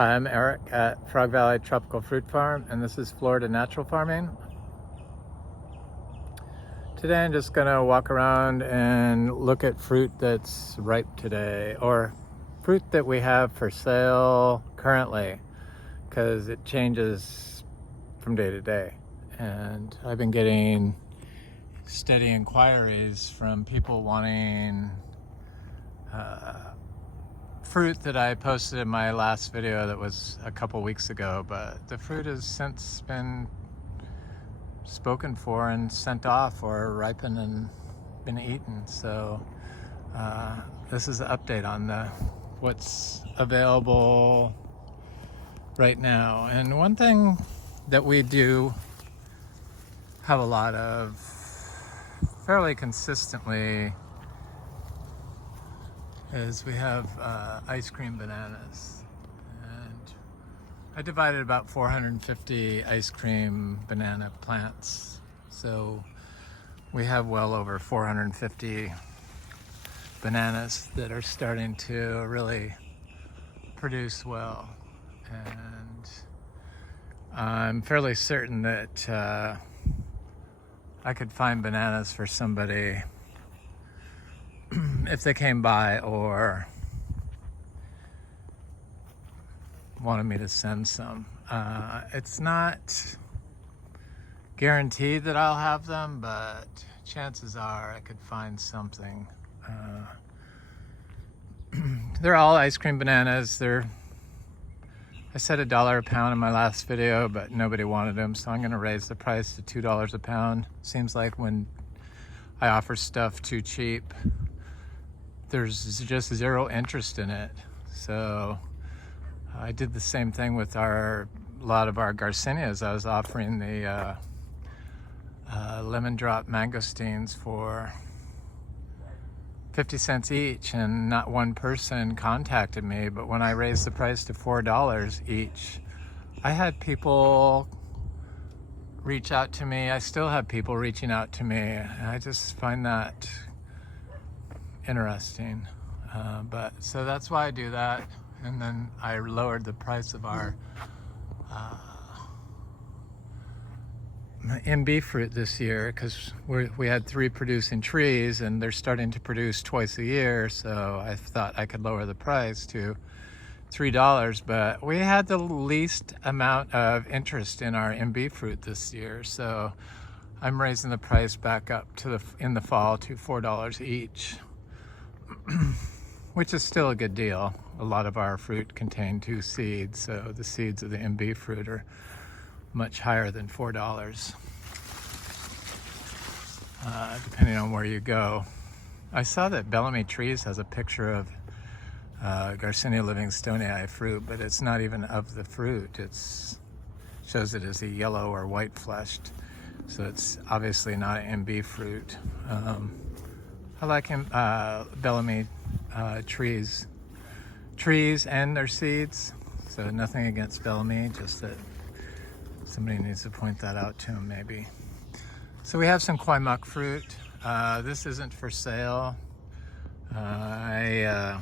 I'm Eric at Frog Valley Tropical Fruit Farm, and this is Florida Natural Farming. Today I'm just gonna walk around and look at fruit that's ripe today, or fruit that we have for sale currently, because it changes from day to day. And I've been getting steady inquiries from people wanting fruit that I posted in my last video that was a couple weeks ago, but the fruit has since been spoken for and sent off or ripened and been eaten. So this is an update on what's available right now. And one thing that we do have a lot of fairly consistently is we have ice cream bananas, and I divided about 450 ice cream banana plants, so we have well over 450 bananas that are starting to really produce well. And I'm fairly certain that I could find bananas for somebody if they came by or wanted me to send some. It's not guaranteed that I'll have them, but chances are I could find something. They're all ice cream bananas. I said $1 a pound in my last video, but nobody wanted them, so I'm gonna raise the price to $2 a pound. Seems like when I offer stuff too cheap, there's just zero interest in it. So I did the same thing with a lot of our Garcinias. I was offering the lemon drop mangosteens for 50 cents each, and not one person contacted me. But when I raised the price to $4 each, I had people reach out to me. I still have people reaching out to me, and I just find that interesting. But so that's why I do that. And then I lowered the price of our MB fruit this year, because we had 3 producing trees and they're starting to produce twice a year, so I thought I could lower the price to $3. But we had the least amount of interest in our MB fruit this year, so I'm raising the price back up to in the fall to $4 each, which is still a good deal. A lot of our fruit contain 2 seeds, so the seeds of the MB fruit are much higher than $4, depending on where you go. I saw that Bellamy Trees has a picture of Garcinia livingstonii fruit, but it's not even of the fruit. It shows it as a yellow or white fleshed, so it's obviously not an MB fruit. I like Bellamy trees and their seeds, so nothing against Bellamy, just that somebody needs to point that out to them maybe. So we have some Quaimuc fruit. This isn't for sale. I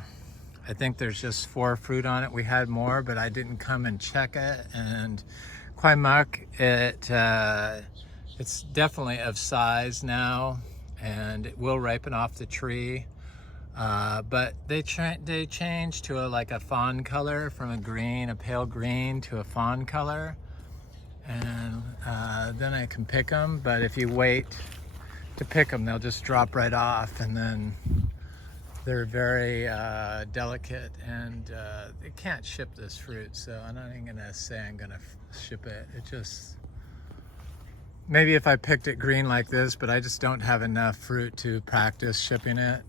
think there's just 4 fruit on it. We had more, but I didn't come and check it. And Quaimuc, it's definitely of size now, and it will ripen off the tree. But they changed to like a fawn color, from a pale green to a fawn color. And then I can pick them, but if you wait to pick them, they'll just drop right off, and then they're very delicate, and they can't ship this fruit, so I'm not even gonna say I'm gonna ship it. It just, maybe if I picked it green like this, but I just don't have enough fruit to practice shipping it.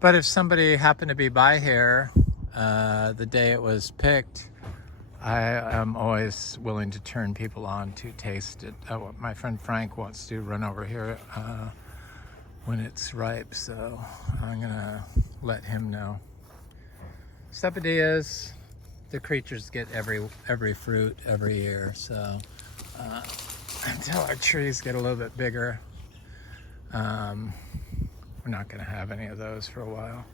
But if somebody happened to be by here the day it was picked, I am always willing to turn people on to taste it. My friend Frank wants to run over here when it's ripe, so I'm gonna let him know. Sapodillas, the creatures get every fruit every year, so until our trees get a little bit bigger, we're not gonna have any of those for a while.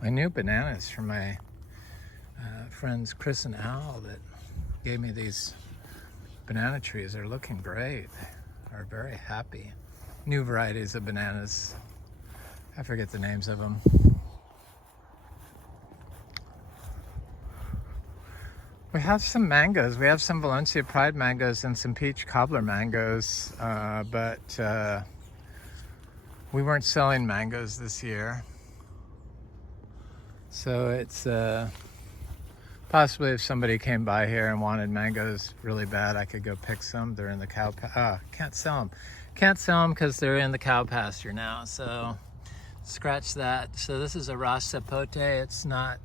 My new bananas from my friends Chris and Al that gave me these banana trees. They're looking great. Are very happy. New varieties of bananas. I forget the names of them. We have some mangoes. We have some Valencia Pride mangoes and some peach cobbler mangoes, but we weren't selling mangoes this year. So it's possibly if somebody came by here and wanted mangoes really bad, I could go pick some. They're in the cow can't sell them. Can't sell them because they're in the cow pasture now. So scratch that. So this is a raw Sapote. It's not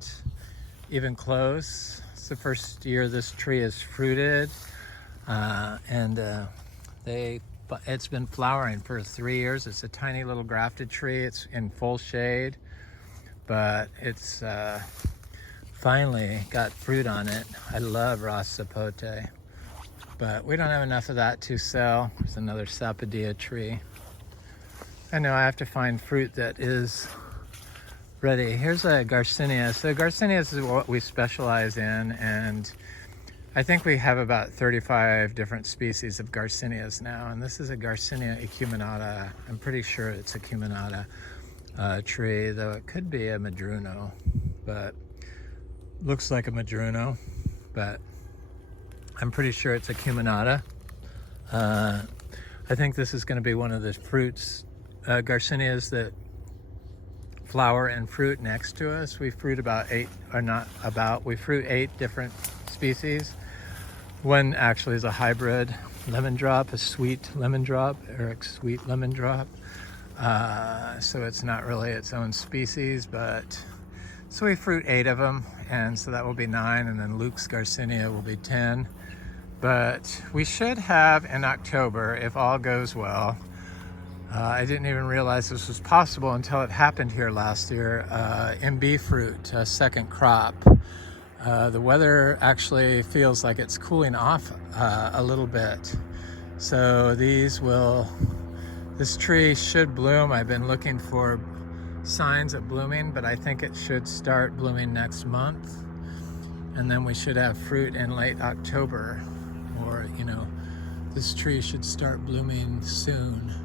even close. It's the first year this tree is fruited, and it's been flowering for 3 years. It's a tiny little grafted tree. It's in full shade, but it's finally got fruit on it. I love raw Sapote, but we don't have enough of that to sell. There's another Sapodilla tree. I know I have to find fruit that is ready. Here's a Garcinia. So Garcinia is what we specialize in, and I think we have about 35 different species of Garcinias now, and this is a Garcinia acuminata. I'm pretty sure it's a acuminata tree, though it could be a madruno, but looks like a madruno, but I'm pretty sure it's a acuminata. I think this is going to be one of the fruits, Garcinias that flower and fruit next to us. We fruit we fruit 8 different species. One actually is a hybrid lemon drop, a sweet lemon drop, Eric's sweet lemon drop. So it's not really its own species, but so we fruit 8 of them, and so that will be 9, and then Luke's Garcinia will be 10. But we should have in October, if all goes well. I didn't even realize this was possible until it happened here last year. MB fruit, second crop. The weather actually feels like it's cooling off a little bit. So this tree should bloom. I've been looking for signs of blooming, but I think it should start blooming next month. And then we should have fruit in late October, or, this tree should start blooming soon.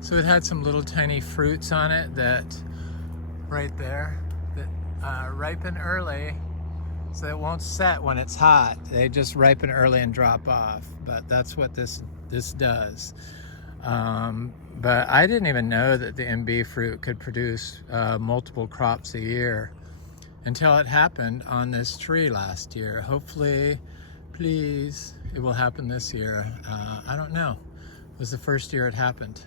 So it had some little tiny fruits on it that right there that ripen early, so it won't set when it's hot. They just ripen early and drop off, but that's what this does. But I didn't even know that the MB fruit could produce multiple crops a year until it happened on this tree last year. Hopefully, please, it will happen this year. I don't know. It was the first year it happened.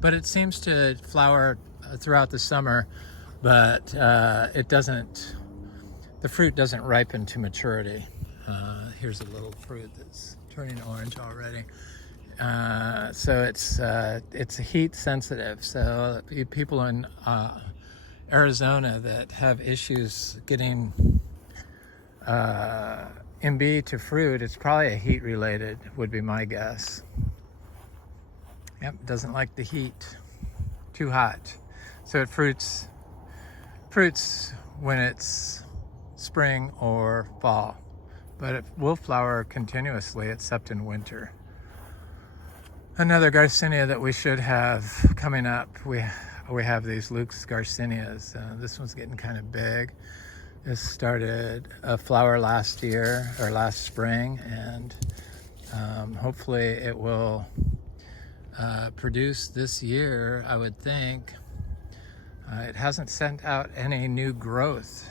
But it seems to flower throughout the summer, but the fruit doesn't ripen to maturity. Here's a little fruit that's turning orange already. So it's heat sensitive. So people in Arizona that have issues getting MB to fruit, it's probably a heat related, would be my guess. Yep, doesn't like the heat, too hot. So it fruits when it's spring or fall, but it will flower continuously except in winter. Another Garcinia that we should have coming up, we have these Luke's Garcinias. This one's getting kind of big. This started a flower last spring, and hopefully it will produce this year, I would think. It hasn't sent out any new growth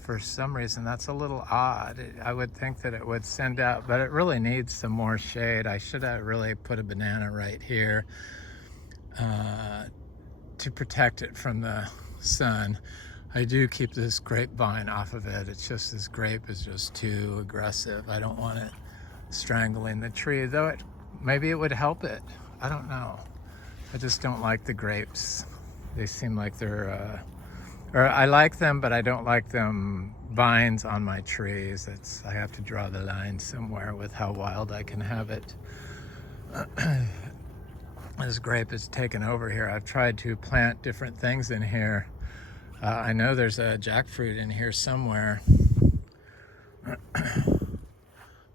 for some reason. That's a little odd. I would think that it would send out, but it really needs some more shade. I should have really put a banana right here to protect it from the sun. I do keep this grapevine off of it. It's just, this grape is just too aggressive. I don't want it strangling the tree, though maybe it would help it. I don't know. I just don't like the grapes. They seem like they're, or I like them, but I don't like them vines on my trees. I have to draw the line somewhere with how wild I can have it. This grape is taken over here. I've tried to plant different things in here, I know there's a jackfruit in here somewhere,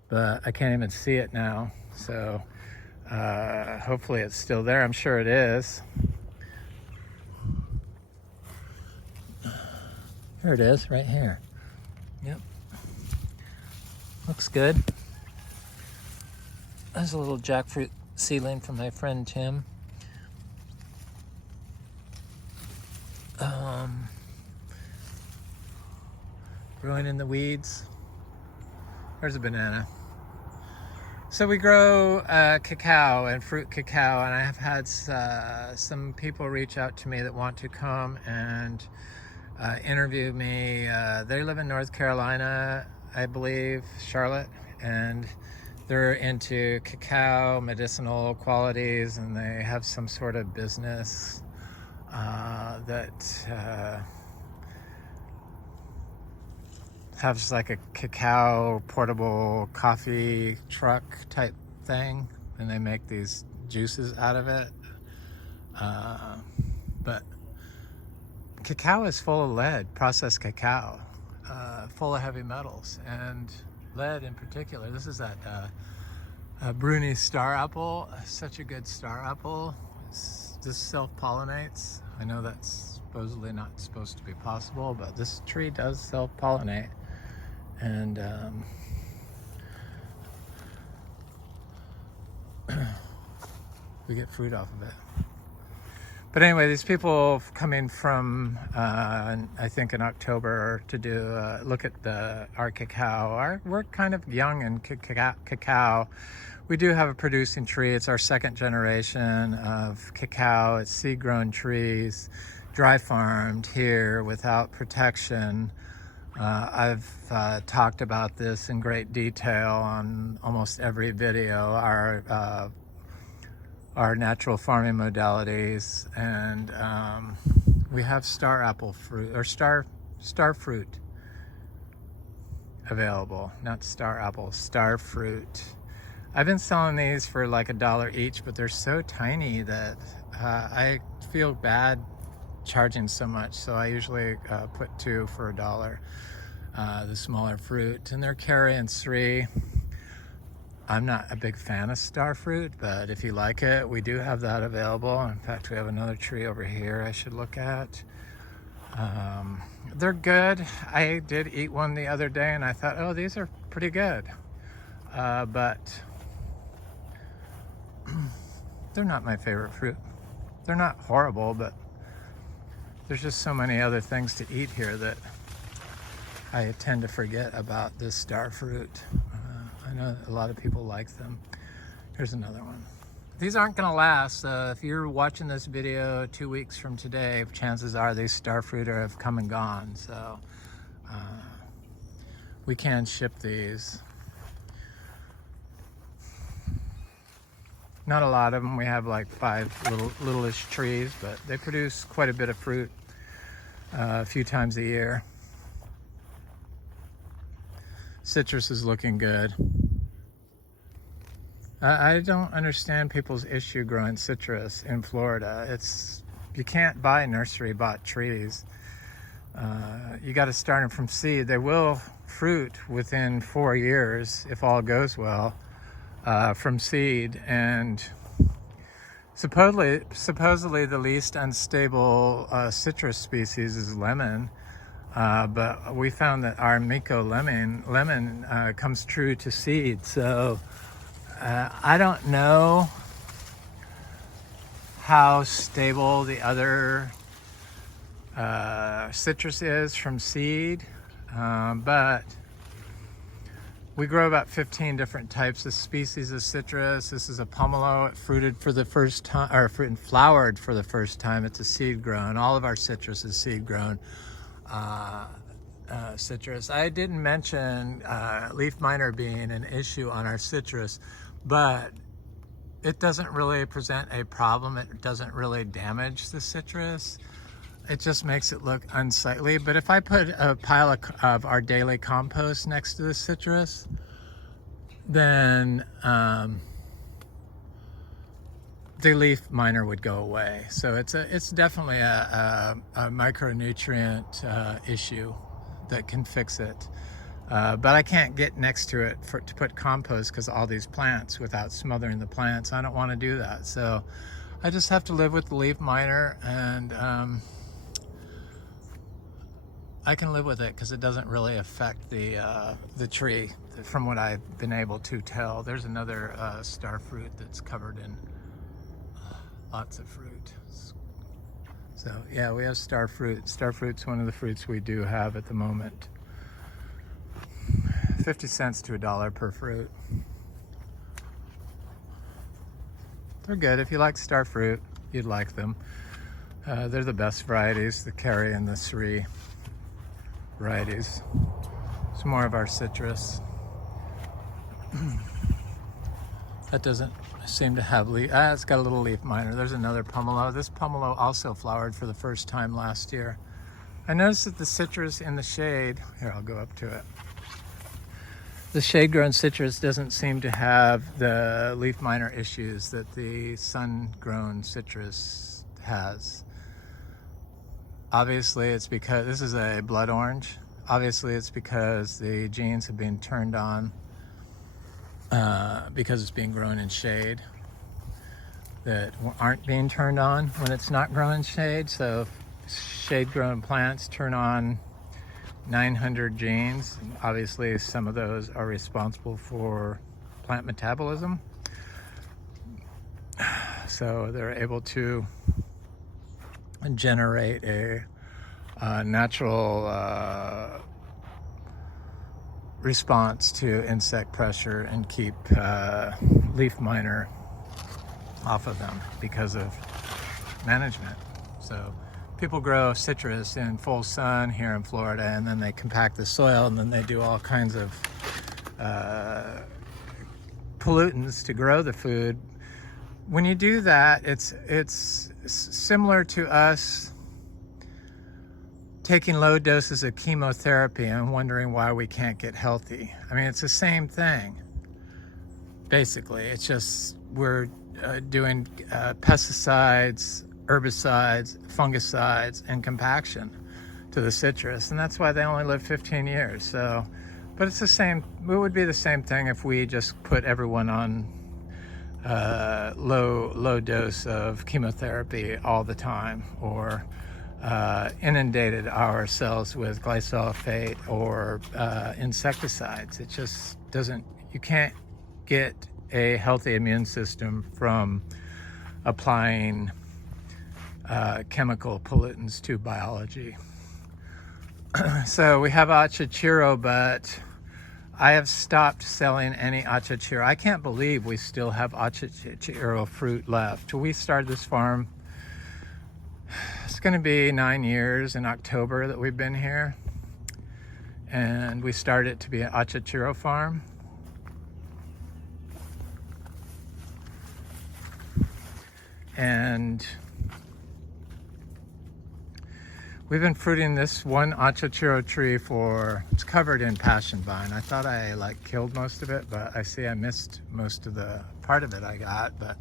but I can't even see it now. So hopefully it's still there. I'm sure it is. Here it is, right here. Yep. Looks good. There's a little jackfruit seedling from my friend Tim. Growing in the weeds. There's a banana. So we grow cacao and fruit cacao, and I have had some people reach out to me that want to come and interview me. They live in North Carolina, I believe, Charlotte, and they're into cacao, medicinal qualities, and they have some sort of business that has like a cacao portable coffee truck type thing, and they make these juices out of it. But cacao is full of lead, processed cacao, full of heavy metals, and lead in particular. This is that Bruni star apple, such a good star apple. This self-pollinates. I know that's supposedly not supposed to be possible, but this tree does self-pollinate. And we get fruit off of it. But anyway, these people coming from, I think in October, to do look at our cacao. We're kind of young in cacao. We do have a producing tree. It's our second generation of cacao. It's seed-grown trees, dry farmed here without protection. I've talked about this in great detail on almost every video, our natural farming modalities, and we have star apple fruit, or star fruit available, not star apple, star fruit. I've been selling these for like $1 each, but they're so tiny that I feel bad charging so much, so I usually put 2 for $1, the smaller fruit, and they're carrying 3. I'm not a big fan of star fruit, but if you like it, we do have that available. In fact, we have another tree over here I should look at. They're good. I did eat one the other day and I thought, oh, these are pretty good, but they're not my favorite fruit. They're not horrible, but there's just so many other things to eat here that I tend to forget about this star fruit. I know a lot of people like them. Here's another one. These aren't gonna last. If you're watching this video 2 weeks from today, chances are these star fruit have come and gone. So we can ship these. Not a lot of them. We have like 5 littleish trees, but they produce quite a bit of fruit a few times a year. Citrus is looking good. I don't understand people's issue growing citrus in Florida. You can't buy nursery bought trees. You got to start them from seed. They will fruit within 4 years if all goes well from seed, and supposedly the least unstable citrus species is lemon. But we found that our Miko lemon comes true to seed. So I don't know how stable the other citrus is from seed, but we grow about 15 different types of species of citrus. This is a pomelo. It fruited for the first time, or flowered for the first time. It's a seed grown. All of our citrus is seed grown. Citrus. I didn't mention leaf miner being an issue on our citrus, but it doesn't really present a problem. It doesn't really damage the citrus. It just makes it look unsightly. But if I put a pile of our daily compost next to the citrus, then the leaf miner would go away. So it's definitely a micronutrient issue that can fix it. But I can't get next to it to put compost because all these plants without smothering the plants. I don't want to do that. So I just have to live with the leaf miner, and I can live with it because it doesn't really affect the tree from what I've been able to tell. There's another star fruit that's covered in lots of fruit. So yeah, we have star fruit. Star fruit's one of the fruits we do have at the moment. 50 cents to $1 per fruit. They're good. If you like star fruit, you'd like them. They're the best varieties, the Carrie and the Sri varieties. Some more of our citrus. That doesn't seem to have leaf. It's got a little leaf miner. There's another pomelo. This pomelo also flowered for the first time last year. I noticed that the citrus in the shade, here, I'll go up to it. The shade-grown citrus doesn't seem to have the leaf miner issues that the sun-grown citrus has. Obviously, it's because this is a blood orange. Obviously, it's because the genes have been turned on because it's being grown in shade that aren't being turned on when it's not grown in shade. So shade-grown plants turn on 900 genes. Obviously, some of those are responsible for plant metabolism. So they're able to generate a natural response to insect pressure and keep leaf miner off of them because of management. So people grow citrus in full sun here in Florida, and then they compact the soil, and then they do all kinds of pollutants to grow the food. When you do that, it's similar to us taking low doses of chemotherapy and wondering why we can't get healthy. I mean, it's the same thing. Basically, it's just we're doing pesticides, herbicides, fungicides, and compaction to the citrus, and that's why they only live 15 years. So, but it's the same. It would be the same thing if we just put everyone on low dose of chemotherapy all the time, or inundated ourselves with glyphosate or insecticides. It just doesn't. You can't get a healthy immune system from applying chemical pollutants to biology. So we have achachiro, but I have stopped selling any achachiro. I can't believe we still have achachiro fruit left. We started this farm, it's going to be 9 years in October that we've been here, and we started it to be an achachiro farm. And we've been fruiting this one achachiro tree it's covered in passion vine. I thought I killed most of it, but I see I missed most of the part of it I got, but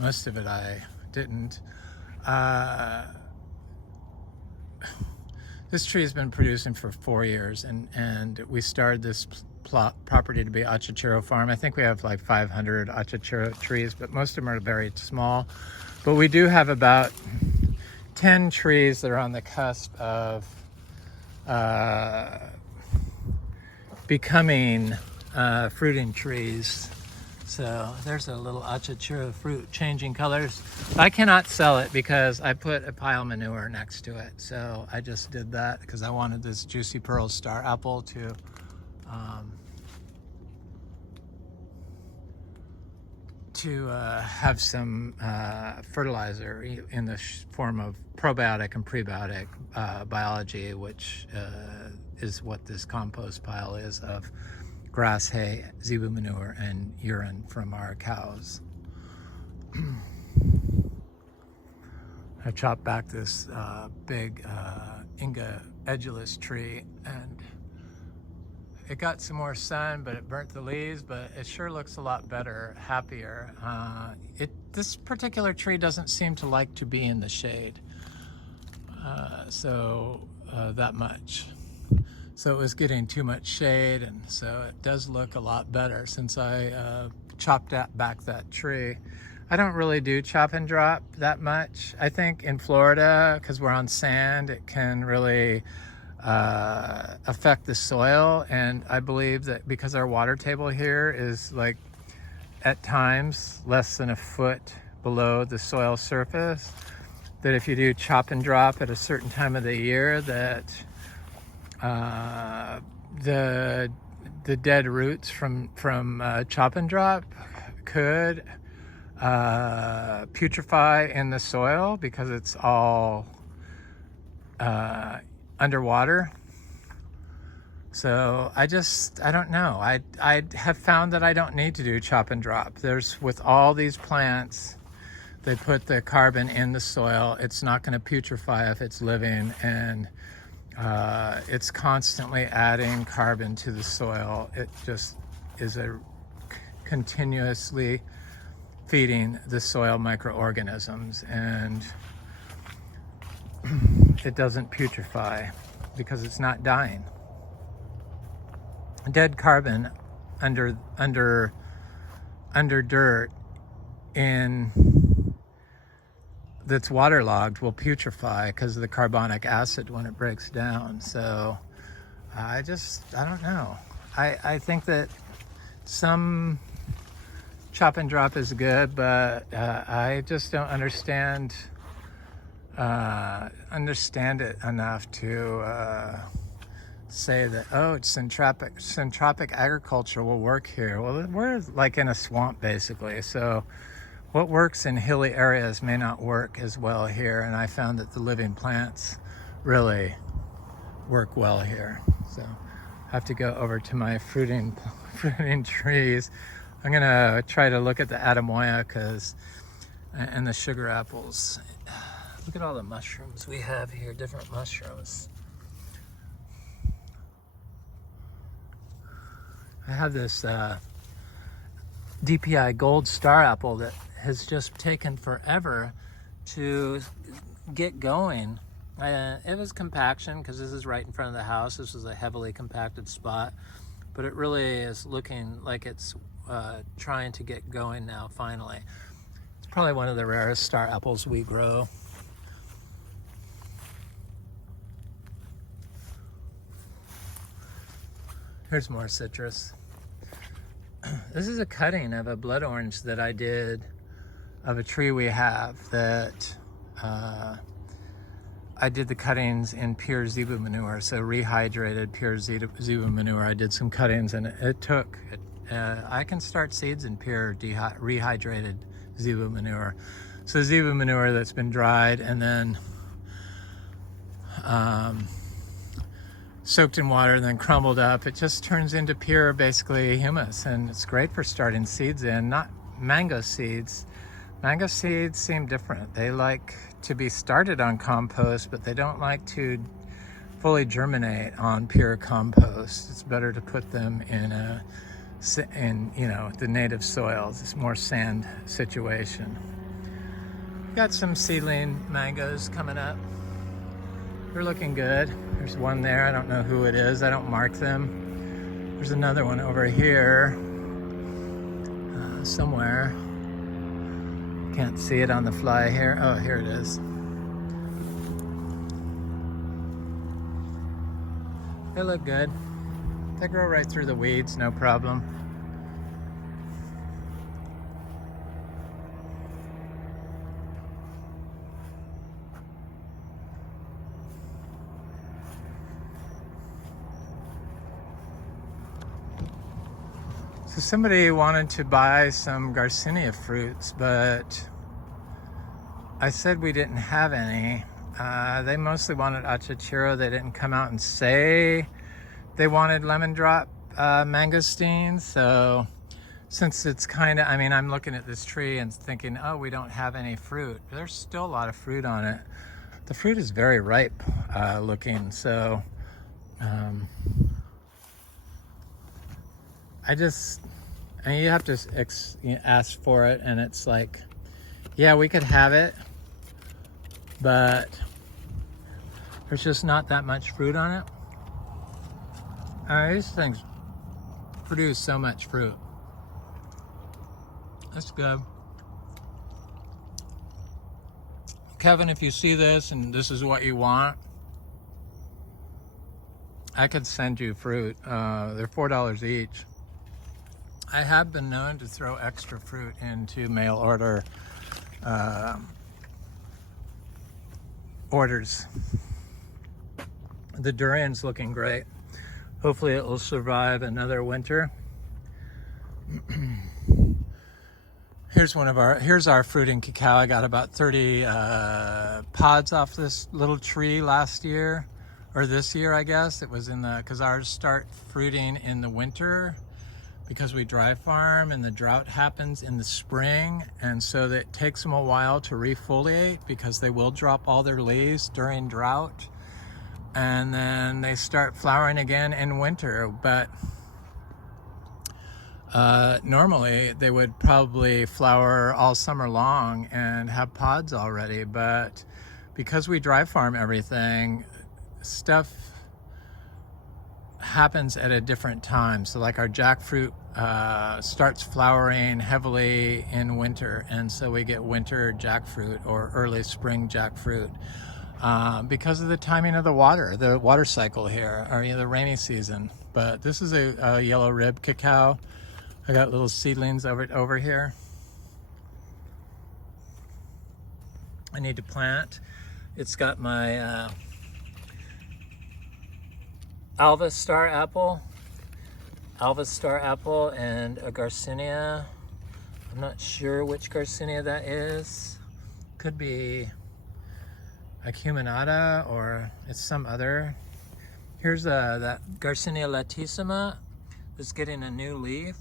most of it I didn't. This tree has been producing for 4 years, and we started this property to be achachiro farm. I think we have like 500 achachiro trees, but most of them are very small. But we do have about 10 trees that are on the cusp of becoming fruiting trees. So there's a little achachiro fruit changing colors. I cannot sell it because I put a pile of manure next to it. So I just did that because I wanted this Juicy Pearl star apple to have some fertilizer in the form of probiotic and prebiotic biology, which is what this compost pile is of grass, hay, zebu manure, and urine from our cows. I chopped back this big Inga edulus tree, and it got some more sun, but it burnt the leaves, but it sure looks a lot better, happier. This particular tree doesn't seem to like to be in the shade, that much. So it was getting too much shade, and so it does look a lot better since I chopped back that tree. I don't really do chop and drop that much. I think in Florida, because we're on sand, it can really affect the soil, and I believe that because our water table here is like at times less than a foot below the soil surface, that if you do chop and drop at a certain time of the year, that the dead roots from chop and drop could putrefy in the soil because it's all underwater. So I don't know. I have found that I don't need to do chop and drop. With all these plants, they put the carbon in the soil. It's not going to putrefy if it's living, and it's constantly adding carbon to the soil. It just is continuously feeding the soil microorganisms, and it doesn't putrefy because it's not dying. Dead carbon under dirt that's waterlogged will putrefy because of the carbonic acid when it breaks down. So I don't know. I think that some chop and drop is good, but I just don't understand it enough to say that, oh, centropic agriculture will work here. Well, we're like in a swamp basically, so what works in hilly areas may not work as well here, and I found that the living plants really work well here. So I have to go over to my fruiting trees. I'm gonna try to look at the Adamoya and the sugar apples. Look at all the mushrooms we have here, different mushrooms. I have this DPI gold star apple that has just taken forever to get going. It was compaction because this is right in front of the house. This is a heavily compacted spot, but it really is looking like it's trying to get going now finally. It's probably one of the rarest star apples we grow. Here's more citrus. This is a cutting of a blood orange that I did of a tree we have that I did the cuttings in pure zebu manure, so rehydrated pure zebu manure. I did some cuttings, and it took, I can start seeds in pure rehydrated zebu manure. So zebu manure that's been dried and then soaked in water and then crumbled up, it just turns into pure, basically, humus, and it's great for starting seeds in. Not mango seeds. Mango seeds seem different. They like to be started on compost, but they don't like to fully germinate on pure compost. It's better to put them in the native soils. It's more sand situation. Got some seedling mangoes coming up. They're looking good. There's one there. I don't know who it is. I don't mark them. There's another one over here somewhere. Can't see it on the fly here. Oh, here it is. They look good. They grow right through the weeds, no problem. So somebody wanted to buy some Garcinia fruits, but I said we didn't have any. They mostly wanted achachiro. They didn't come out and say they wanted lemon drop mangosteens. So since it's kind of, I'm looking at this tree and thinking, oh, we don't have any fruit. There's still a lot of fruit on it. The fruit is very ripe looking, so and you have to ask for it, and it's like, yeah, we could have it, but there's just not that much fruit on it. These things produce so much fruit. That's good. Kevin, if you see this and this is what you want, I could send you fruit. They're $4 each. I have been known to throw extra fruit into mail order orders. The durian's looking great. Hopefully it will survive another winter. Here's our fruiting cacao. I got about 30 pods off this little tree last year, or this year, I guess. It was because ours start fruiting in the winter because we dry farm, and the drought happens in the spring, and so that it takes them a while to refoliate because they will drop all their leaves during drought, and then they start flowering again in winter. But normally they would probably flower all summer long and have pods already, but because we dry farm everything, stuff happens at a different time. So like our jackfruit starts flowering heavily in winter, and so we get winter jackfruit or early spring jackfruit because of the timing of the water cycle here, or the rainy season. But this is a yellow rib cacao. I got little seedlings over here. I need to plant. It's got my Alva star apple and a Garcinia. I'm not sure which Garcinia that is. Could be acuminata, or it's some other. Here's that Garcinia latissima that's getting a new leaf.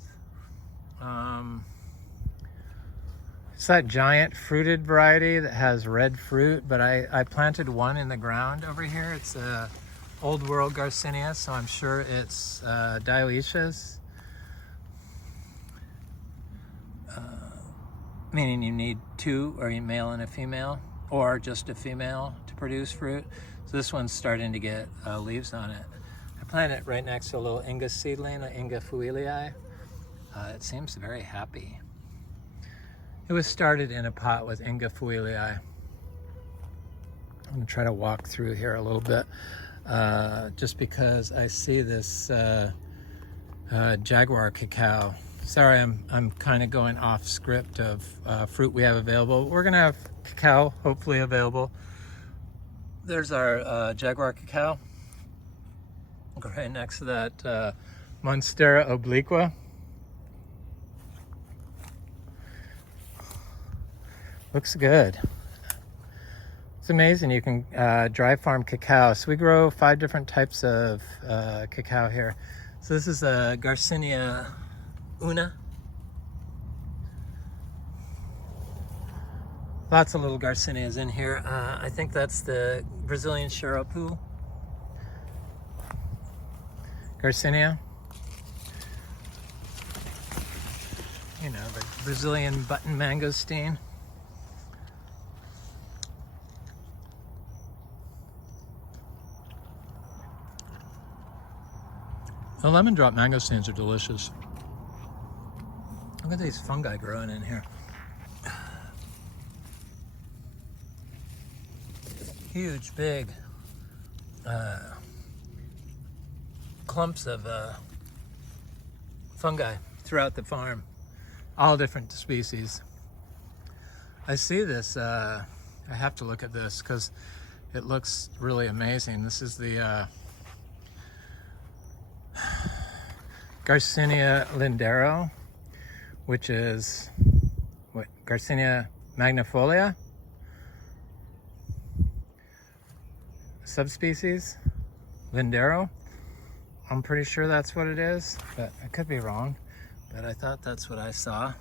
It's that giant fruited variety that has red fruit, but I planted one in the ground over here. It's a old world Garcinia, so I'm sure it's dioecious. Meaning you need two, or a male and a female, or just a female to produce fruit. So this one's starting to get leaves on it. I planted it right next to a little Inga seedling, an Inga fuilii. It seems very happy. It was started in a pot with Inga fuilii. I'm gonna try to walk through here a little bit, just because I see this jaguar cacao. Sorry, I'm kind of going off script of fruit we have available. We're gonna have cacao hopefully available. There's our jaguar cacao. Go right next to that Monstera obliqua. Looks good. It's amazing you can dry farm cacao. So we grow 5 different types of cacao here. So this is a Garcinia una. Lots of little Garcinias in here. I think that's the Brazilian Xaropu. Garcinia. You know, the Brazilian button mangosteen. The lemon drop mangosteens are delicious. Look at these fungi growing in here. Huge, big clumps of fungi throughout the farm. All different species. I see this, I have to look at this because it looks really amazing. This is the Garcinia lindero, which is what, Garcinia magnifolia subspecies, lindero. I'm pretty sure that's what it is, but I could be wrong, but I thought that's what I saw.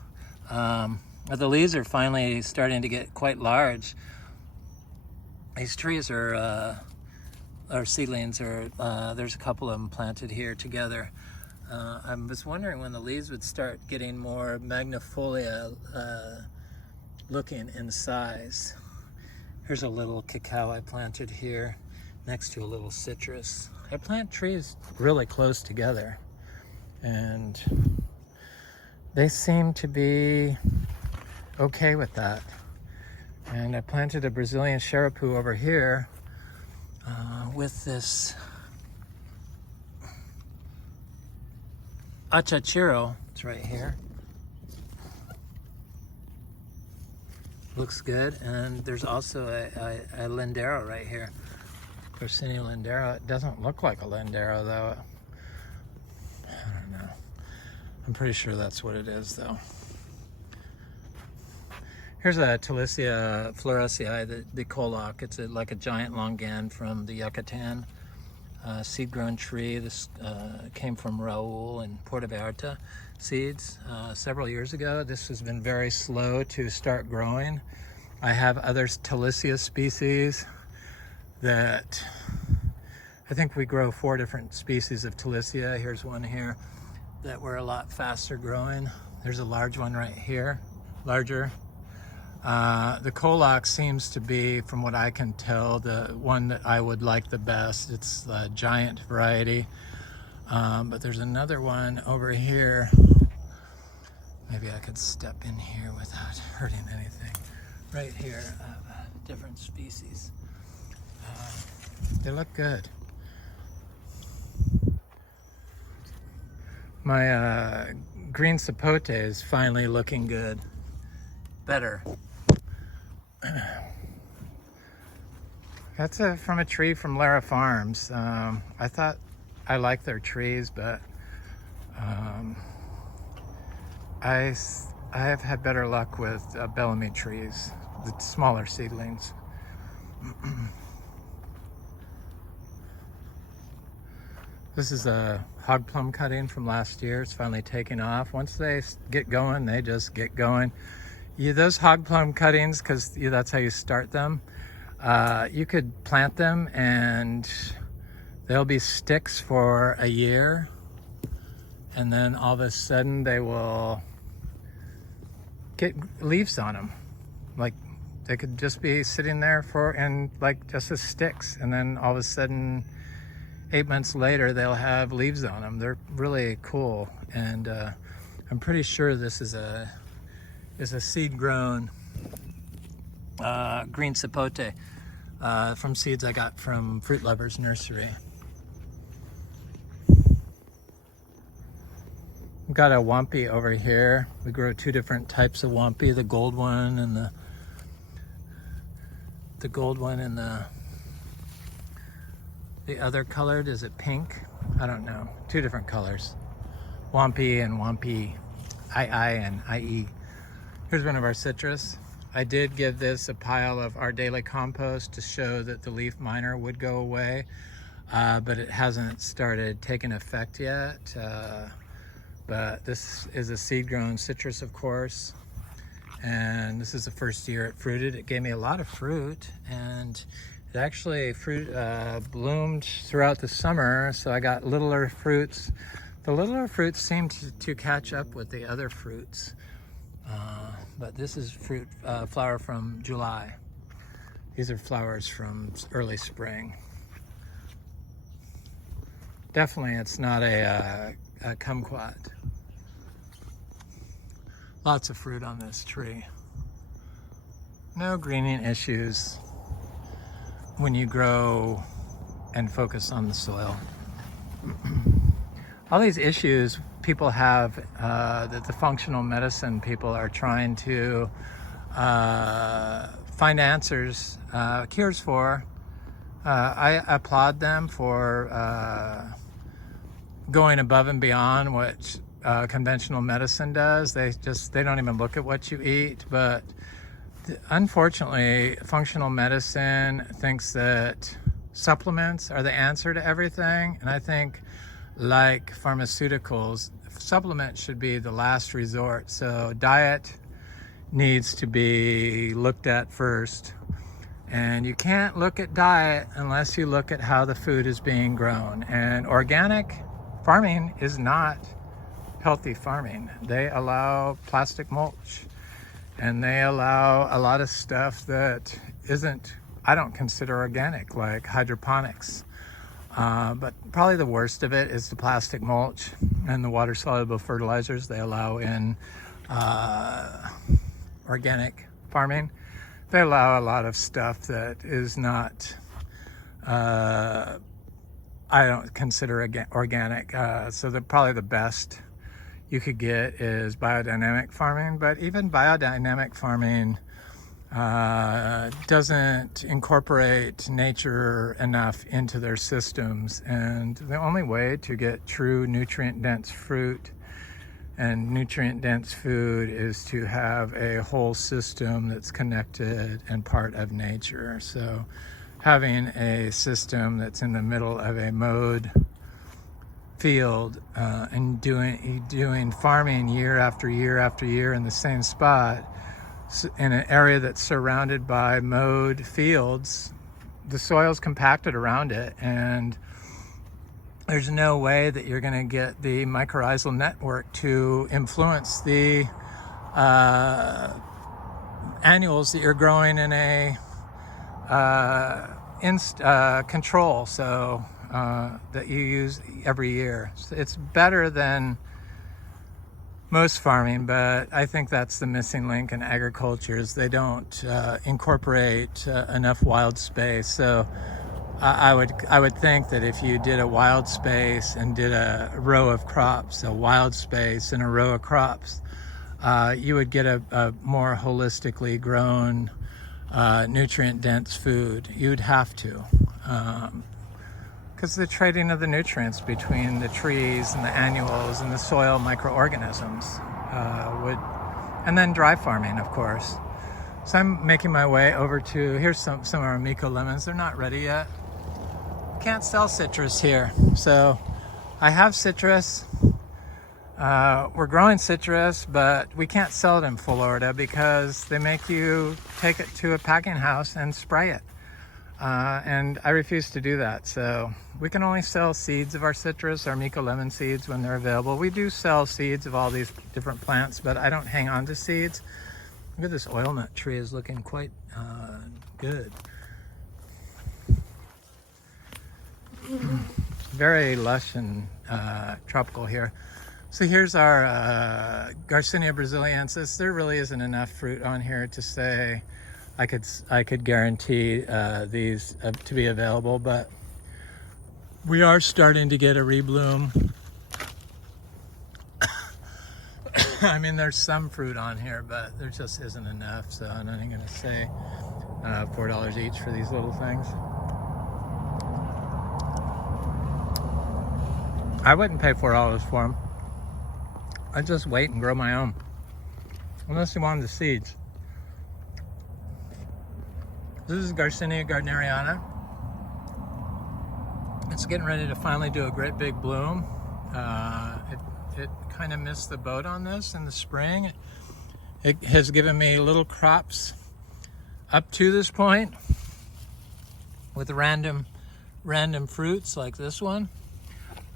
But the leaves are finally starting to get quite large. These trees are seedlings, or there's a couple of them planted here together. I was wondering when the leaves would start getting more magnifolia looking in size. Here's a little cacao I planted here next to a little citrus. I plant trees really close together, and they seem to be okay with that. And I planted a Brazilian Cherimoya over here with this achachiro. It's right here. Looks good. And there's also a lindero right here. Garcinia lindero. It doesn't look like a lindero though. I don't know. I'm pretty sure that's what it is though. Here's a Delicia fluorescei, the coloc. It's like a giant longan from the Yucatan. Seed-grown tree. This came from Raul and Puerto Vallarta seeds several years ago. This has been very slow to start growing. I have other Delicia species that I think we grow 4 different species of Delicia. Here's one here that were a lot faster growing. There's a large one right here, larger. The coloc seems to be, from what I can tell, the one that I would like the best. It's the giant variety. But there's another one over here. Maybe I could step in here without hurting anything. Right here, different species. They look good. My green Sapote is finally looking good. Better. That's from a tree from Lara Farms. I thought I liked their trees, but I have had better luck with Bellamy trees, the smaller seedlings. This is a hog plum cutting from last year. It's finally taking off. Once they get going, they just get going. Those hog plum cuttings, because that's how you start them, you could plant them and they'll be sticks for a year, and then all of a sudden they will get leaves on them. Like they could just be sitting there just as sticks, and then all of a sudden 8 months later they'll have leaves on them. They're really cool, and I'm pretty sure this is a seed-grown green Sapote from seeds I got from Fruit Lovers Nursery. We've got a wampi over here. We grow 2 different types of wampi, the gold one and the other colored. Is it pink? I don't know. 2 different colors. Wampi and wampi II and IE. Here's one of our citrus. I did give this a pile of our daily compost to show that the leaf miner would go away, but it hasn't started taking effect yet. But this is a seed-grown citrus, of course, and this is the first year it fruited. It gave me a lot of fruit, and it actually bloomed throughout the summer, so I got littler fruits. The littler fruits seem to catch up with the other fruits. But this is flower from July. These are flowers from early spring. Definitely it's not a kumquat. Lots of fruit on this tree. No greening issues when you grow and focus on the soil. All these issues people have that the functional medicine people are trying to find answers, cures for. I applaud them for going above and beyond what conventional medicine does. They don't even look at what you eat. But unfortunately, functional medicine thinks that supplements are the answer to everything, and I think, like pharmaceuticals, supplements should be the last resort. So diet needs to be looked at first, and you can't look at diet unless you look at how the food is being grown. And organic farming is not healthy farming. They allow plastic mulch, and they allow a lot of stuff that isn't, I don't consider organic, like hydroponics. But probably the worst of it is the plastic mulch and the water-soluble fertilizers they allow in organic farming. They allow a lot of stuff that is not, I don't consider organic. So probably the best you could get is biodynamic farming, but even biodynamic farming doesn't incorporate nature enough into their systems. And the only way to get true nutrient-dense fruit and nutrient-dense food is to have a whole system that's connected and part of nature. So having a system that's in the middle of a mowed field and doing farming year after year after year in the same spot in an area that's surrounded by mowed fields, the soil's compacted around it, and there's no way that you're going to get the mycorrhizal network to influence the annuals that you're growing in a control, so that you use every year. So it's better than most farming, but I think that's the missing link in agriculture, is they don't incorporate enough wild space. So I would think that if you did a wild space and did a row of crops, a wild space and a row of crops, you would get a more holistically grown, nutrient-dense food. You'd have to, because the trading of the nutrients between the trees and the annuals and the soil microorganisms would, and then dry farming, of course. So I'm making my way over to, here's some of our Miko lemons. They're not ready yet. Can't sell citrus here. So I have citrus. We're growing citrus, but we can't sell it in Florida because they make you take it to a packing house and spray it. And I refuse to do that. So we can only sell seeds of our citrus, our Miko lemon seeds, when they're available. We do sell seeds of all these different plants, but I don't hang on to seeds. Look at this oil nut tree, is looking quite good. Very lush and tropical here. So here's our Garcinia brasiliensis. There really isn't enough fruit on here to say I could guarantee these to be available, but we are starting to get a rebloom. I mean, there's some fruit on here, but there just isn't enough. So I'm only going to say $4 each for these little things. I wouldn't pay $4 for them. I'd just wait and grow my own, unless you wanted the seeds. This is Garcinia gardneriana. It's getting ready to finally do a great big bloom. It kind of missed the boat on this in the spring. It has given me little crops up to this point with random fruits like this one.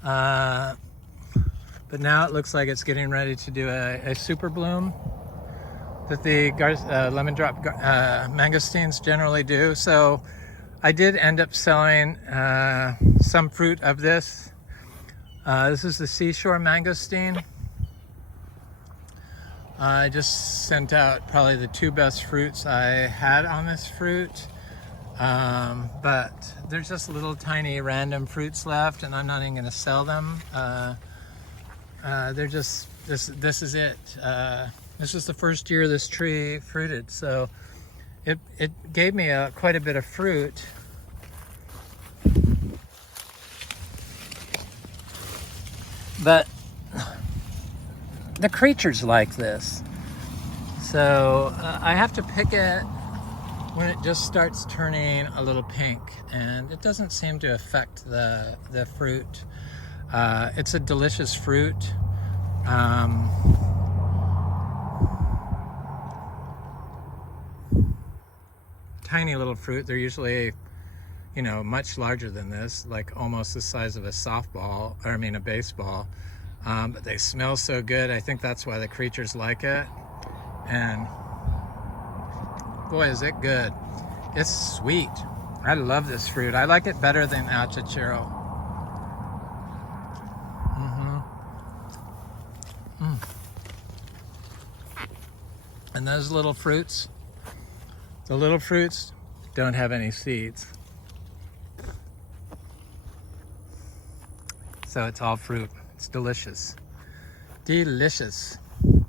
But now it looks like it's getting ready to do a super bloom that the lemon drop mangosteens generally do. So I did end up selling some fruit of this. This is the seashore mangosteen. I just sent out probably the 2 best fruits I had on this fruit. But there's just little tiny random fruits left, and I'm not even going to sell them. They're just, this is it. This is the first year this tree fruited, so it gave me quite a bit of fruit. But the creatures like this, so I have to pick it when it just starts turning a little pink, and it doesn't seem to affect the fruit. It's a delicious fruit. Tiny little fruit. They're usually, you know, much larger than this, like almost the size of a softball, or I mean a baseball. But they smell so good. I think that's why the creatures like it. And boy, is it good. It's sweet. I love this fruit. I like it better than achachero. And those little fruits, the little fruits don't have any seeds. So it's all fruit. It's delicious. Delicious.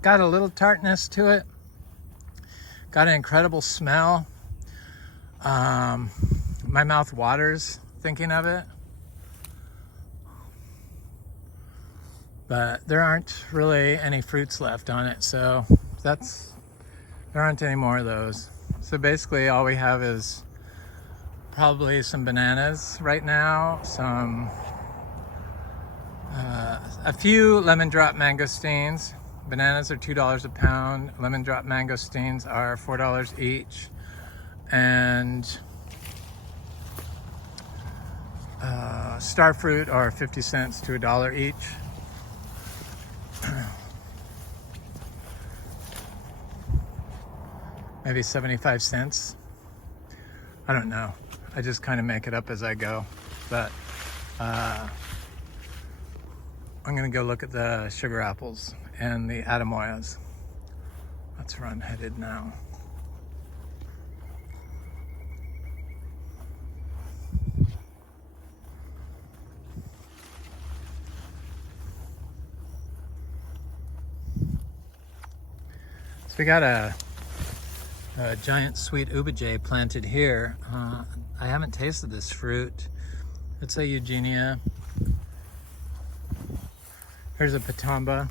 Got a little tartness to it. Got an incredible smell. My mouth waters thinking of it. But there aren't really any fruits left on it, so there aren't any more of those. So basically all we have is probably some bananas right now, a few lemon drop mangosteens. Bananas are $2 a pound. Lemon drop mangosteens are $4 each. And star fruit are 50 cents to $1 each. Maybe 75 cents. I don't know. I just kind of make it up as I go. But I'm gonna go look at the sugar apples and the Adamoyas. That's where I'm headed now. So we got a giant sweet ubijay planted here. I haven't tasted this fruit. It's a Eugenia. Here's a patamba.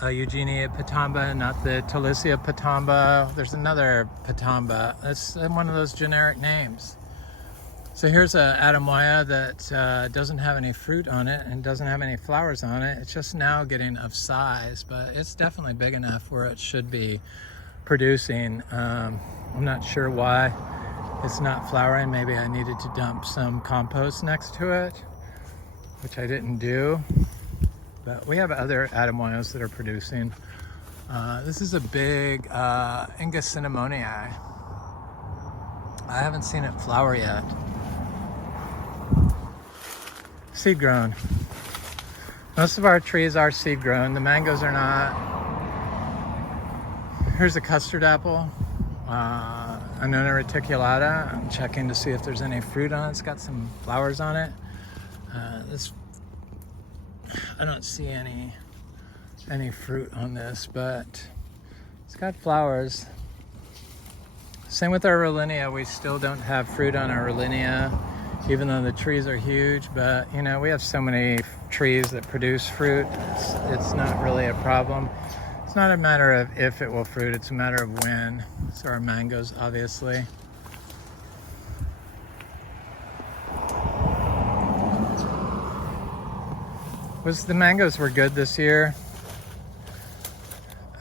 A Eugenia patamba, not the Talicia patamba. There's another patamba. That's one of those generic names. So here's a Adamoya that doesn't have any fruit on it and doesn't have any flowers on it. It's just now getting of size, but it's definitely big enough where it should be producing. I'm not sure why it's not flowering. Maybe I needed to dump some compost next to it, which I didn't do. But we have other Adamoyas that are producing. This is a big Garcinia. I haven't seen it flower yet. Seed grown. Most of our trees are seed grown. The mangoes are not. Here's a custard apple, Annona reticulata. I'm checking to see if there's any fruit on it. It's got some flowers on it. I don't see any fruit on this, but it's got flowers. Same with our Rollinia. We still don't have fruit on our Rollinia, even though the trees are huge. But you know, we have so many trees that produce fruit. It's not really a problem. It's not a matter of if it will fruit, it's a matter of when. So our mangoes, obviously. The mangoes were good this year.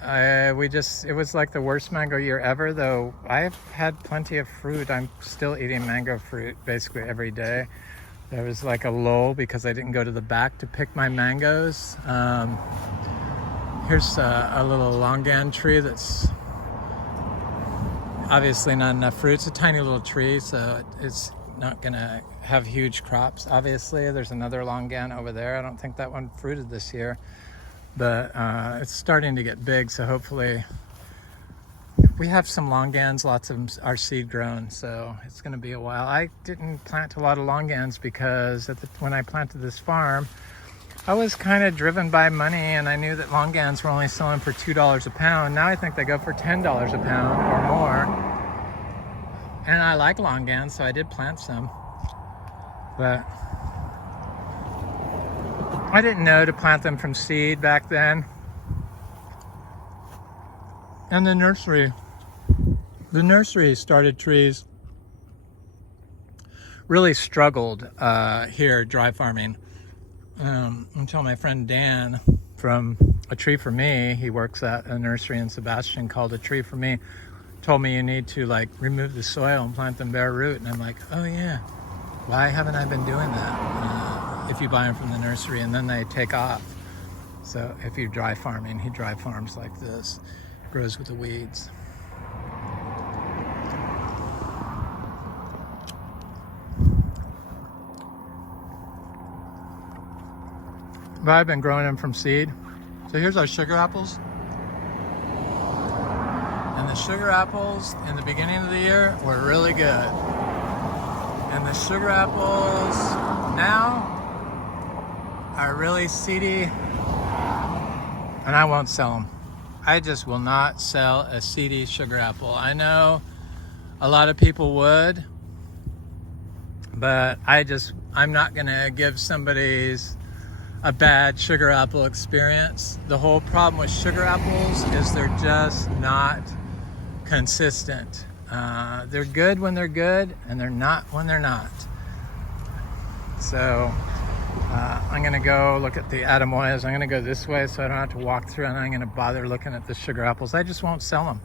It was like the worst mango year ever, though I've had plenty of fruit. I'm still eating mango fruit basically every day. There was like a lull because I didn't go to the back to pick my mangoes. Here's a little Longan tree that's obviously not enough fruit. It's a tiny little tree, so it's not gonna have huge crops. Obviously, there's another Longan over there. I don't think that one fruited this year, but it's starting to get big, so hopefully we have some Longans. Lots of them are seed grown, so it's gonna be a while. I didn't plant a lot of Longans because when I planted this farm, I was kind of driven by money, and I knew that Longans were only selling for $2 a pound. Now I think they go for $10 a pound or more. And I like Longans, so I did plant some. But I didn't know to plant them from seed back then. And the nursery started trees really struggled here, dry farming. Until my friend Dan from A Tree for Me, he works at a nursery in Sebastian called A Tree for Me. told me you need to like remove the soil and plant them bare root. And I'm like, oh yeah, why haven't I been doing that? If you buy them from the nursery and then they take off. So if you're dry farming, he dry farms like this, grows with the weeds. But I've been growing them from seed. So here's our sugar apples. And the sugar apples in the beginning of the year were really good. And the sugar apples now are really seedy. And I won't sell them. I just will not sell a seedy sugar apple. I know a lot of people would, but I'm not gonna give somebody's a bad sugar apple experience. The whole problem with sugar apples is they're just not consistent. They're good when they're good, and they're not when they're not. So I'm gonna go look at the Adamoyas. I'm gonna go this way so I don't have to walk through, and I'm gonna bother looking at the sugar apples. I just won't sell them.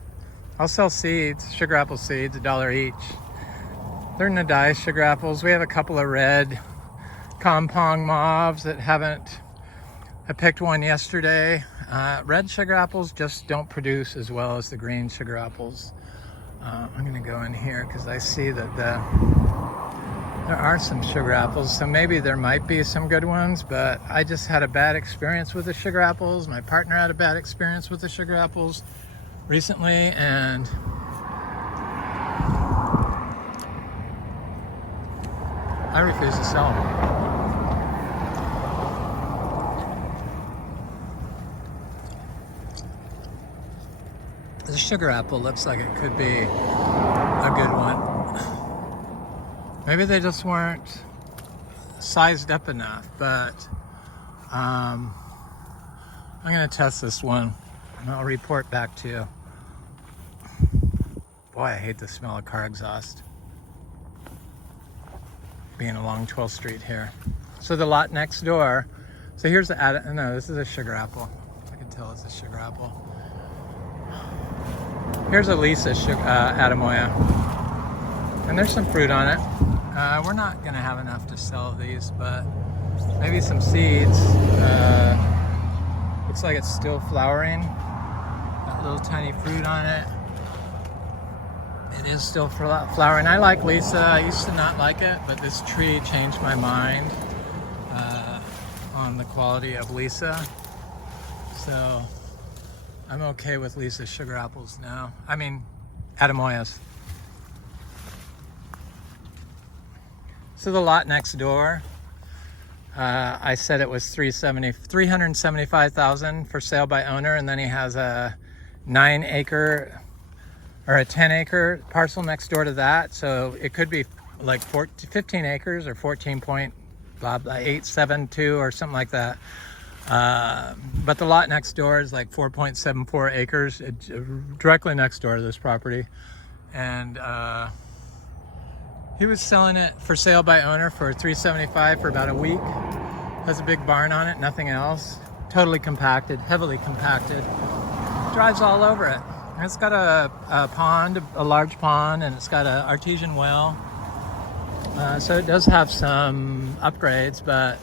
I'll sell seeds, sugar apple seeds, $1 each. They're Nadai sugar apples. We have a couple of red Kompong mauves that haven't. I picked one yesterday. Red sugar apples just don't produce as well as the green sugar apples. I'm gonna go in here because I see that there are some sugar apples, so maybe there might be some good ones, but I just had a bad experience with the sugar apples. My partner had a bad experience with the sugar apples recently, and I refuse to sell them. The sugar apple looks like it could be a good one. Maybe they just weren't sized up enough, but I'm gonna test this one and I'll report back to you. Boy, I hate the smell of car exhaust being along 12th Street here. So the lot next door, so here's the, no, this is a sugar apple. I can tell it's a sugar apple. Here's a Lisa Adamoya, and there's some fruit on it. We're not gonna have enough to sell these, but maybe some seeds. Looks like it's still flowering. Got little tiny fruit on it. It is still flowering. I like Lisa. I used to not like it, but this tree changed my mind on the quality of Lisa. So I'm okay with Lisa's sugar apples now. I mean, Adamoyas. So the lot next door, I said it was $375,000 for sale by owner, and then he has a 9-acre or a 10-acre parcel next door to that. So it could be like 15 acres or 14.872 or something like that. But the lot next door is like 4.74 acres. It's directly next door to this property. And he was selling it for sale by owner for $375,000 for about a week. Has a big barn on it, nothing else. Totally compacted, heavily compacted. Drives all over it. And it's got a pond, a large pond, and it's got an artesian well. So it does have some upgrades, but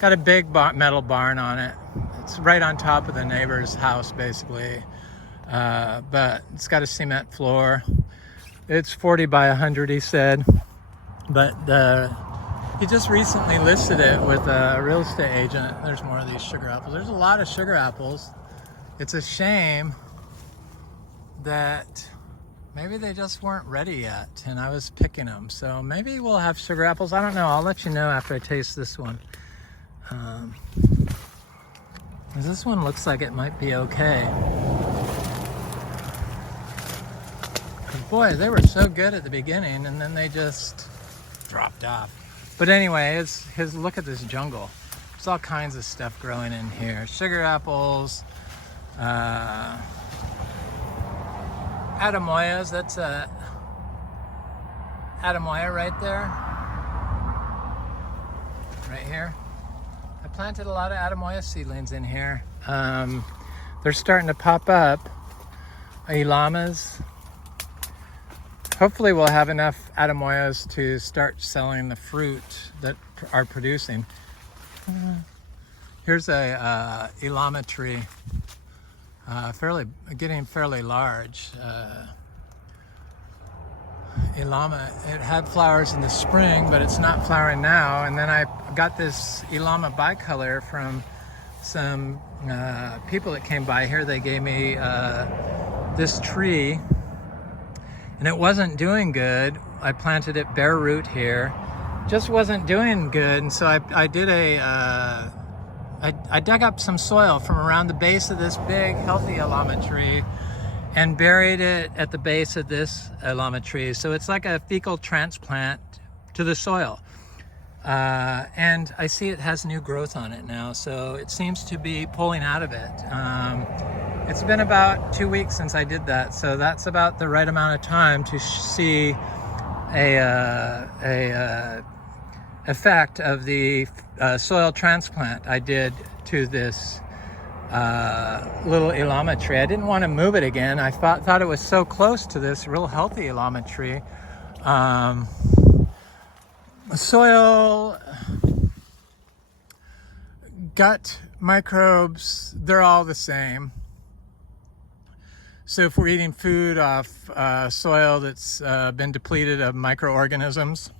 got a big metal barn on it. It's right on top of the neighbor's house, basically. But it's got a cement floor. It's 40 by 100, he said. But he just recently listed it with a real estate agent. There's more of these sugar apples. There's a lot of sugar apples. It's a shame that maybe they just weren't ready yet, and I was picking them. So maybe we'll have sugar apples. I don't know. I'll let you know after I taste this one. This one looks like it might be okay. Boy, they were so good at the beginning, and then they just dropped off. But anyway, look at this jungle. There's all kinds of stuff growing in here. Sugar apples, Adamoyas. That's a Adamoya right there, right here. I planted a lot of Adamoya seedlings in here. They're starting to pop up. Ilamas. hopefully we'll have enough Adamoyas to start selling the fruit that are producing. Here's a Ilama tree, getting fairly large. Ilama, it had flowers in the spring, but it's not flowering now. And then I got this Ilama bicolor from some people that came by here. They gave me this tree, and it wasn't doing good. I planted it bare root here, just wasn't doing good. And so I did I dug up some soil from around the base of this big healthy Ilama tree and buried it at the base of this Ilama tree. So it's like a fecal transplant to the soil. And I see it has new growth on it now, so it seems to be pulling out of it. It's been about 2 weeks since I did that, so that's about the right amount of time to see a effect of the soil transplant I did to this little Ilama tree. I didn't want to move it again. I thought it was so close to this real healthy Ilama tree. Soil, gut microbes, they're all the same. So if we're eating food off soil that's been depleted of microorganisms,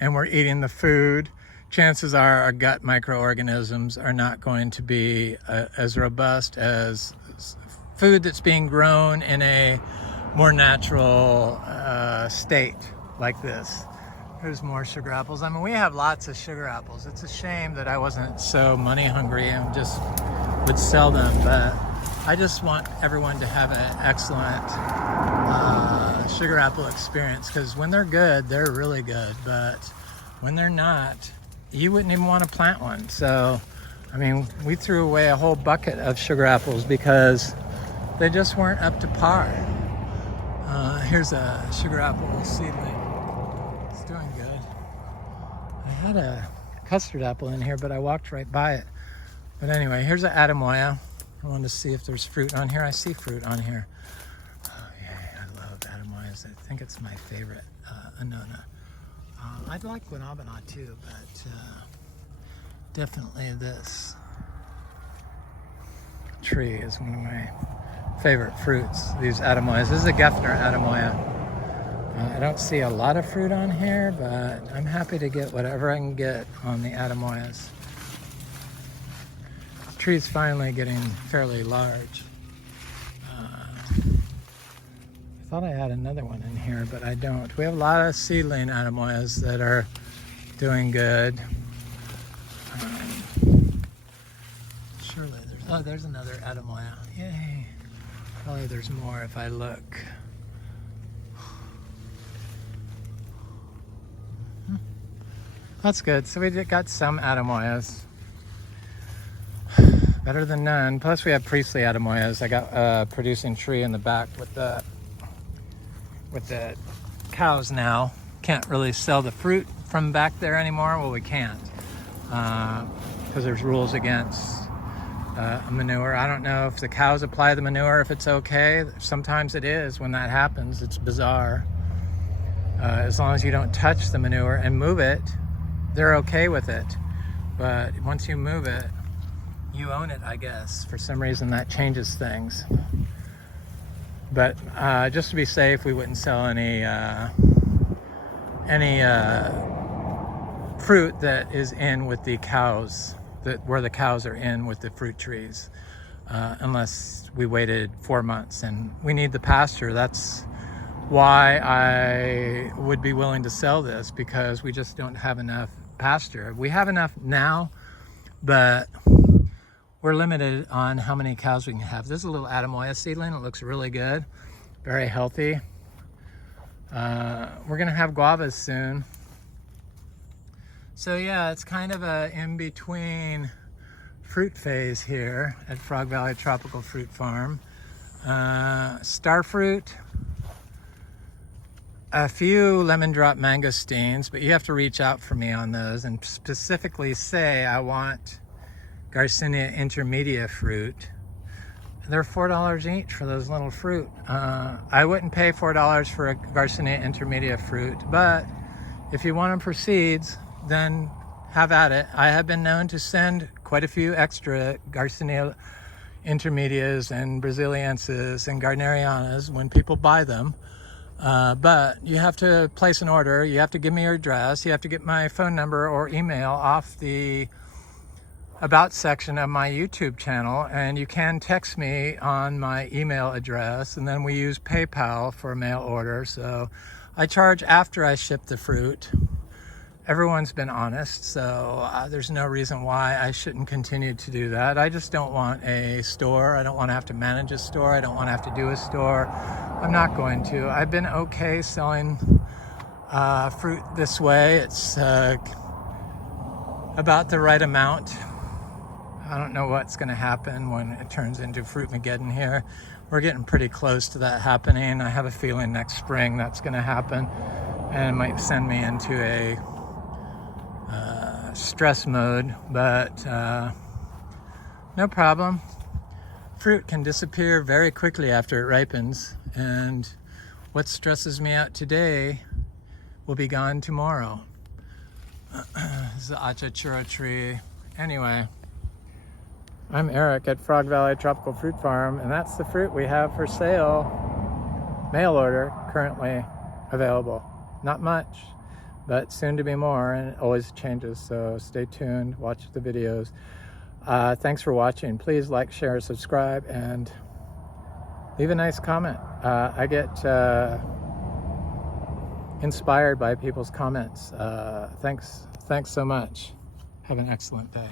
and we're eating the food, chances are our gut microorganisms are not going to be as robust as food that's being grown in a more natural state like this. There's more sugar apples. I mean, we have lots of sugar apples. It's a shame that I wasn't so money hungry and just would sell them, but I just want everyone to have an excellent sugar apple experience, because when they're good, they're really good, but when they're not, you wouldn't even want to plant one. So, I mean, we threw away a whole bucket of sugar apples because they just weren't up to par. Here's a sugar apple seedling. It's doing good. I had a custard apple in here, but I walked right by it. But anyway, here's an Adamoya. I wanted to see if there's fruit on here. I see fruit on here. Oh, yeah, I love Adamoyas. I think it's my favorite Anona. I'd like Guanabana too, but definitely this tree is one of my favorite fruits, these Adamoyas. This is a Gefner Adamoya. I don't see a lot of fruit on here, but I'm happy to get whatever I can get on the Adamoyas. The tree's finally getting fairly large. I thought I had another one in here, but I don't. We have a lot of seedling Adamoyas that are doing good. Surely there's another Adamoya. Yay. Probably there's more if I look. That's good. So we got some Adamoyas. Better than none. Plus we have Priestley Adamoyas. I got a producing tree in the back with the cows now. Can't really sell the fruit from back there anymore. Well, we can't because there's rules against manure. I don't know if the cows apply the manure, if it's okay. Sometimes it is. When that happens, it's bizarre. As long as you don't touch the manure and move it, they're okay with it. But once you move it, you own it, I guess. For some reason that changes things. But just to be safe, we wouldn't sell any fruit that is in with the cows, where the cows are in with the fruit trees, unless we waited 4 months. And we need the pasture. That's why I would be willing to sell this, because we just don't have enough pasture. We have enough now, but we're limited on how many cows we can have. This is a little Adamoya seedling. It looks really good, very healthy. We're gonna have guavas soon. So yeah, it's kind of a in-between fruit phase here at Frog Valley Tropical Fruit Farm. Starfruit, a few lemon drop mangosteens, but you have to reach out for me on those and specifically say I want Garcinia intermedia fruit. they're $4 each for those little fruit. I wouldn't pay $4 for a Garcinia intermedia fruit, but if you want them for seeds, then have at it. I have been known to send quite a few extra Garcinia intermedias and Brazilienses and Gardnerianas when people buy them. But you have to place an order. You have to give me your address. You have to get my phone number or email off the About section of my YouTube channel, and you can text me on my email address, and then we use PayPal for mail order. So I charge after I ship the fruit. Everyone's been honest, so there's no reason why I shouldn't continue to do that. I just don't want a store. I don't want to have to manage a store. I don't want to have to do a store. I'm not going to. I've been okay selling fruit this way. It's about the right amount. I don't know what's going to happen when it turns into Fruitmageddon here. We're getting pretty close to that happening. I have a feeling next spring that's going to happen, and it might send me into a stress mode, but no problem. Fruit can disappear very quickly after it ripens, and what stresses me out today will be gone tomorrow. This is the Achachura tree. Anyway, I'm Eric at Frog Valley Tropical Fruit Farm, and that's the fruit we have for sale. Mail order currently available. Not much, but soon to be more, and it always changes, so stay tuned, watch the videos. Thanks for watching. Please like, share, subscribe, and leave a nice comment. I get inspired by people's comments. Thanks so much. Have an excellent day.